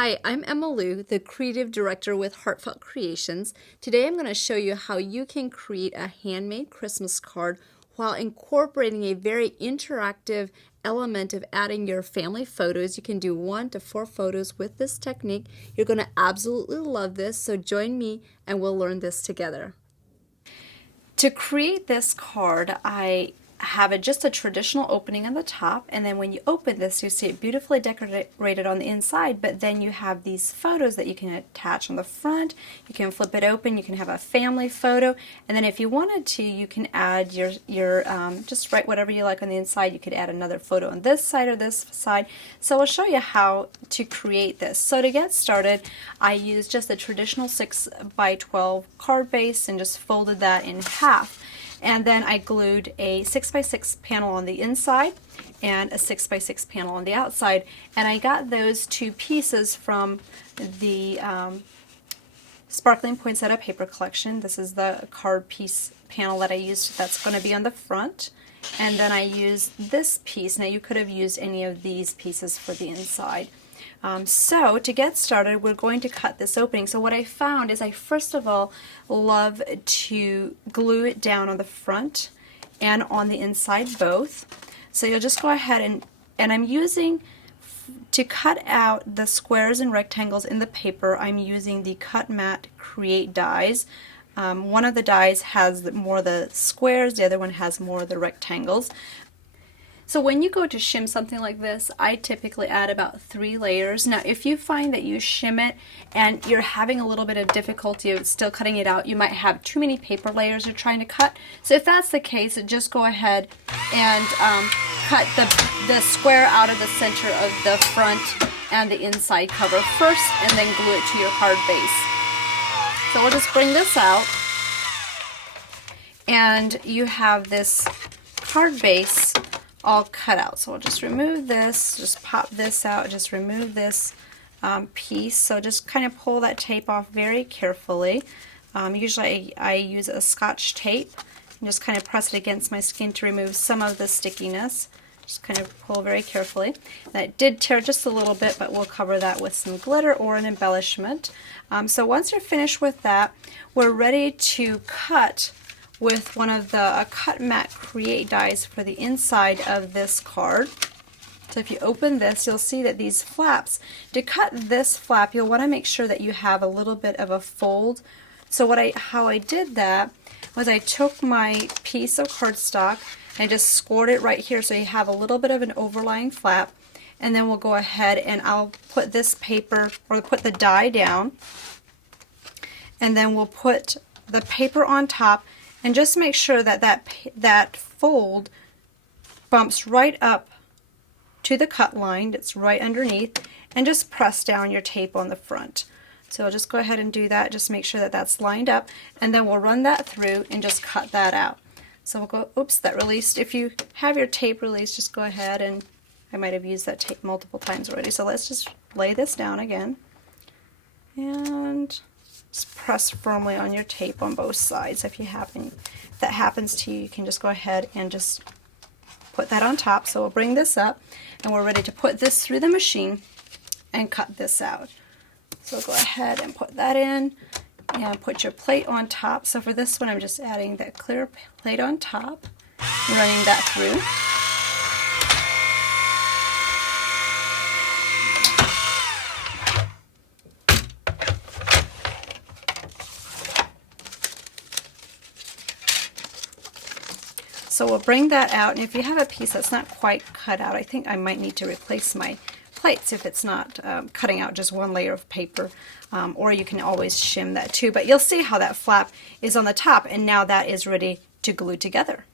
Hi, I'm Emma Lou, the Creative Director with Heartfelt Creations. Today I'm going to show you how you can create a handmade Christmas card while incorporating a very interactive element of adding your family photos. You can do 1 to 4 photos with this technique. You're going to absolutely love this, so join me and we'll learn this together. To create this card, I have just a traditional opening on the top, and then when you open this you see it beautifully decorated on the inside, but then you have these photos that you can attach on the front. You can flip it open, you can have a family photo, and then if you wanted to you can add your just write whatever you like on the inside. You could add another photo on this side or this side. So I'll show you how to create this. So to get started, I used just a traditional 6 by 12 card base and just folded that in half. And then I glued a 6 by 6 panel on the inside and a 6 by 6 panel on the outside. And I got those two pieces from the Sparkling Poinsettia paper collection. This is the card piece panel that I used that's going to be on the front. And then I used this piece. Now you could have used any of these pieces for the inside. So to get started, we're going to cut this opening. So what I found is I first of all love to glue it down on the front and on the inside both. So you'll just go ahead and I'm using, to cut out the squares and rectangles in the paper, I'm using the Cut Matte Create dies. One of the dies has more of the squares, the other one has more of the rectangles. So when you go to shim something like this, I typically add about 3 layers. Now if you find that you shim it and you're having a little bit of difficulty of still cutting it out, you might have too many paper layers you're trying to cut. So if that's the case, just go ahead and cut the square out of the center of the front and the inside cover first, and then glue it to your card base. So we'll just bring this out, and you have this card base all cut out. So we'll just remove this, just pop this out, just remove this piece. So just kind of pull that tape off very carefully. Usually I use a Scotch tape and just kind of press it against my skin to remove some of the stickiness. Just kind of pull very carefully. That did tear just a little bit, but we'll cover that with some glitter or an embellishment. So once you're finished with that, we're ready to cut with one of the Cut Matte Create dies for the inside of this card. So if you open this, you'll see that these flaps, to cut this flap, you'll want to make sure that you have a little bit of a fold. So how I did that was I took my piece of cardstock and just scored it right here so you have a little bit of an overlying flap, and then we'll go ahead and I'll put this paper, or put the die down, and then we'll put the paper on top. And just make sure that that fold bumps right up to the cut line that's right underneath, and just press down your tape on the front. So I'll just go ahead and do that, just make sure that that's lined up, and then we'll run that through and just cut that out. So we'll go, oops, that released. If you have your tape released, just go ahead, and I might have used that tape multiple times already. So let's just lay this down again. And just press firmly on your tape on both sides. If that happens to you, you can just go ahead and just put that on top. So we'll bring this up, and we're ready to put this through the machine and cut this out. So go ahead and put that in and put your plate on top. So for this one, I'm just adding that clear plate on top and running that through. So we'll bring that out, and if you have a piece that's not quite cut out, I think I might need to replace my plates if it's not cutting out just one layer of paper, or you can always shim that too. But you'll see how that flap is on the top, and now that is ready to glue together.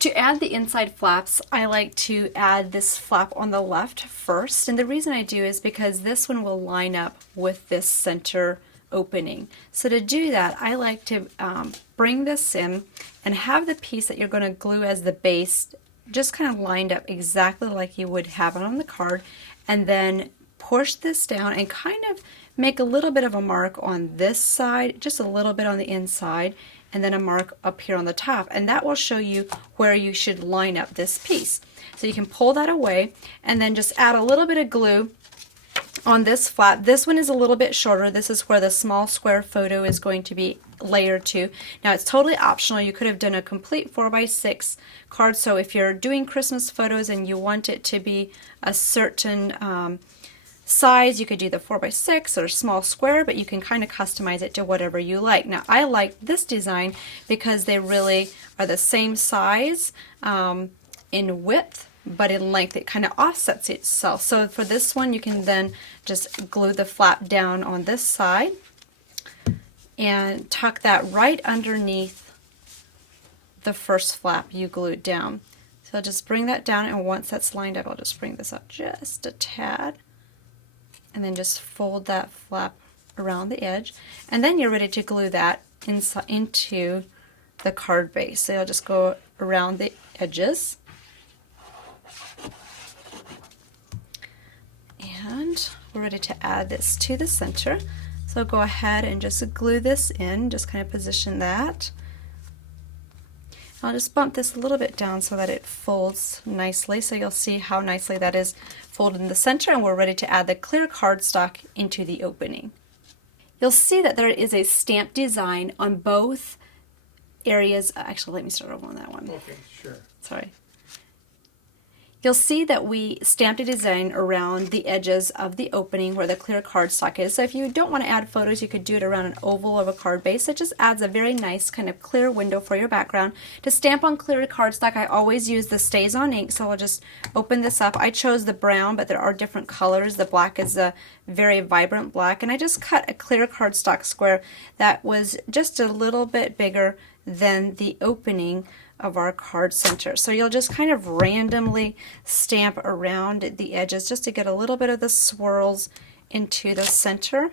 To add the inside flaps, I like to add this flap on the left first, and the reason I do is because this one will line up with this center opening. So to do that, I like to bring this in and have the piece that you're going to glue as the base just kind of lined up exactly like you would have it on the card, and then push this down and kind of make a little bit of a mark on this side, just a little bit on the inside, and then a mark up here on the top, and that will show you where you should line up this piece. So you can pull that away and then just add a little bit of glue on this flap. This one is a little bit shorter. This is where the small square photo is going to be layered to. Now it's totally optional. You could have done a complete 4x6 card. So if you're doing Christmas photos and you want it to be a certain size, you could do the 4x6 or small square, but you can kind of customize it to whatever you like. Now I like this design because they really are the same size in width, but in length it kind of offsets itself. So for this one you can then just glue the flap down on this side and tuck that right underneath the first flap you glued down. So I'll just bring that down, and once that's lined up I'll just bring this up just a tad and then just fold that flap around the edge, and then you're ready to glue that inside into the card base. So you'll just go around the edges. And we're ready to add this to the center. So go ahead and just glue this in, just kind of position that. I'll just bump this a little bit down so that it folds nicely, so you'll see how nicely that is folded in the center, and we're ready to add the clear cardstock into the opening. You'll see that there is a stamp design on both areas. Actually, let me start over on that one. Okay, sure. Sorry. You'll see that we stamped a design around the edges of the opening where the clear cardstock is. So if you don't want to add photos, you could do it around an oval of a card base. It just adds a very nice kind of clear window for your background. To stamp on clear cardstock, I always use the Stays On ink, so I'll just open this up. I chose the brown, but there are different colors. The black is a very vibrant black, and I just cut a clear cardstock square that was just a little bit bigger than the opening of our card center. So you'll just kind of randomly stamp around the edges just to get a little bit of the swirls into the center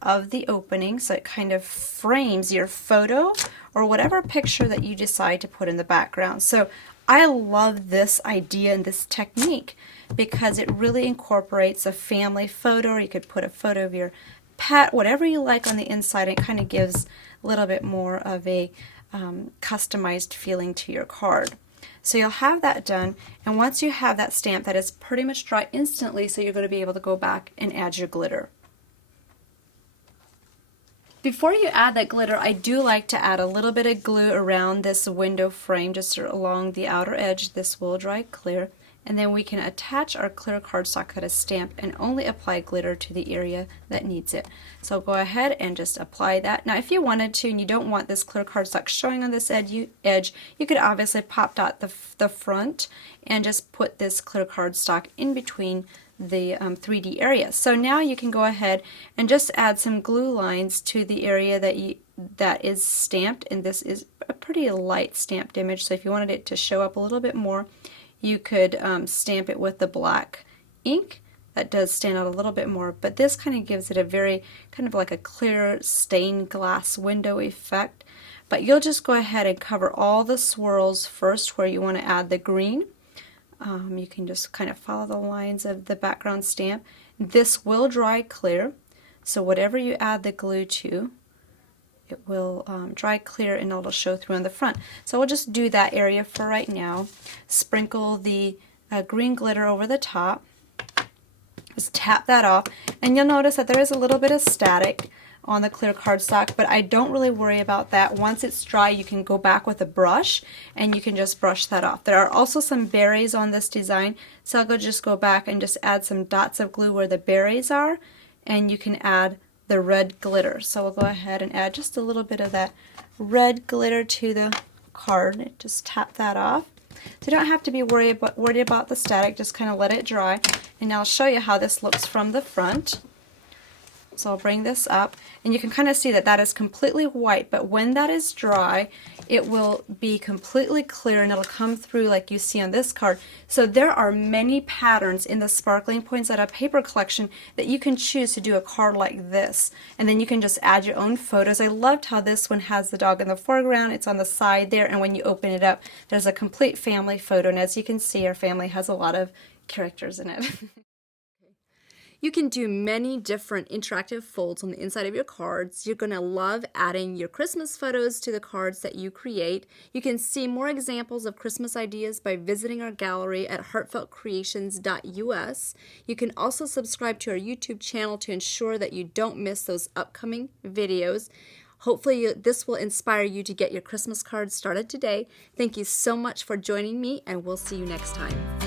of the opening, so it kind of frames your photo or whatever picture that you decide to put in the background. So I love this idea and this technique because it really incorporates a family photo, or you could put a photo of your pet, whatever you like on the inside. It kind of gives a little bit more of a customized feeling to your card. So you'll have that done, and once you have that stamp, that is pretty much dry instantly, so you're going to be able to go back and add your glitter. Before you add that glitter, I do like to add a little bit of glue around this window frame, just along the outer edge. This will dry clear, and then we can attach our clear cardstock that is stamped and only apply glitter to the area that needs it. So go ahead and just apply that. Now if you wanted to and you don't want this clear cardstock showing on this edge, you could obviously pop dot the front and just put this clear cardstock in between the 3D area. So now you can go ahead and just add some glue lines to the area that is stamped, and this is a pretty light stamped image, so if you wanted it to show up a little bit more, you could stamp it with the black ink. That does stand out a little bit more, but this kind of gives it a very kind of like a clear stained glass window effect. But you'll just go ahead and cover all the swirls first where you want to add the green. You can just kind of follow the lines of the background stamp. This will dry clear, so whatever you add the glue to, it will dry clear and it'll show through on the front. So we'll just do that area for right now. Sprinkle the green glitter over the top. Just tap that off, and you'll notice that there is a little bit of static on the clear cardstock, but I don't really worry about that. Once it's dry, you can go back with a brush and you can just brush that off. There are also some berries on this design, so I'll just go back and just add some dots of glue where the berries are, and you can add the red glitter. So we'll go ahead and add just a little bit of that red glitter to the card. Just tap that off. So you don't have to be worried about the static, just kind of let it dry. And I'll show you how this looks from the front. So I'll bring this up, and you can kind of see that that is completely white, but when that is dry, it will be completely clear and it'll come through like you see on this card. So there are many patterns in the Sparkling Poinsettia paper collection that you can choose to do a card like this, and then you can just add your own photos. I loved how this one has the dog in the foreground, it's on the side there, and when you open it up, there's a complete family photo, and as you can see, our family has a lot of characters in it. You can do many different interactive folds on the inside of your cards. You're going to love adding your Christmas photos to the cards that you create. You can see more examples of Christmas ideas by visiting our gallery at heartfeltcreations.us. You can also subscribe to our YouTube channel to ensure that you don't miss those upcoming videos. Hopefully this will inspire you to get your Christmas cards started today. Thank you so much for joining me, and we'll see you next time.